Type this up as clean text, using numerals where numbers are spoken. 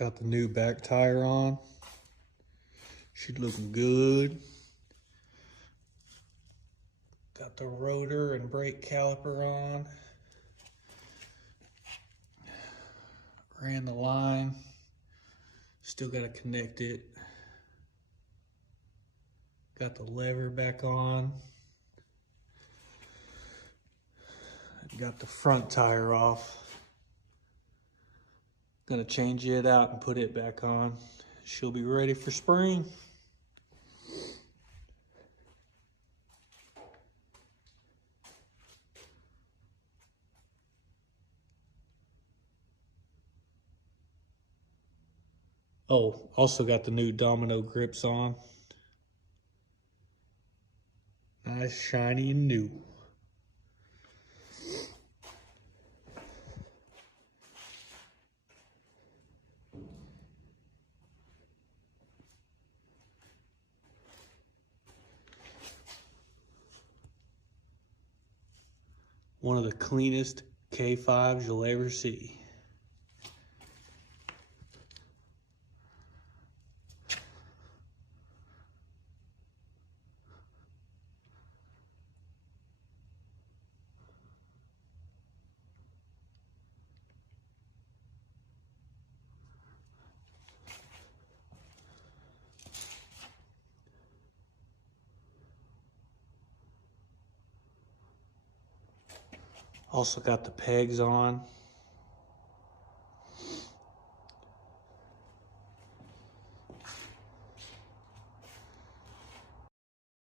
Got the new back tire on. She's looking good. Got the rotor and brake caliper on. Ran the line. Still got to connect it. Got the lever back on. Got the front tire off. Gonna change it out and put it back on. She'll be ready for spring. Oh, also got the new domino grips on. Nice, shiny, and new. One of the cleanest K5s you'll ever see. Also got the pegs on.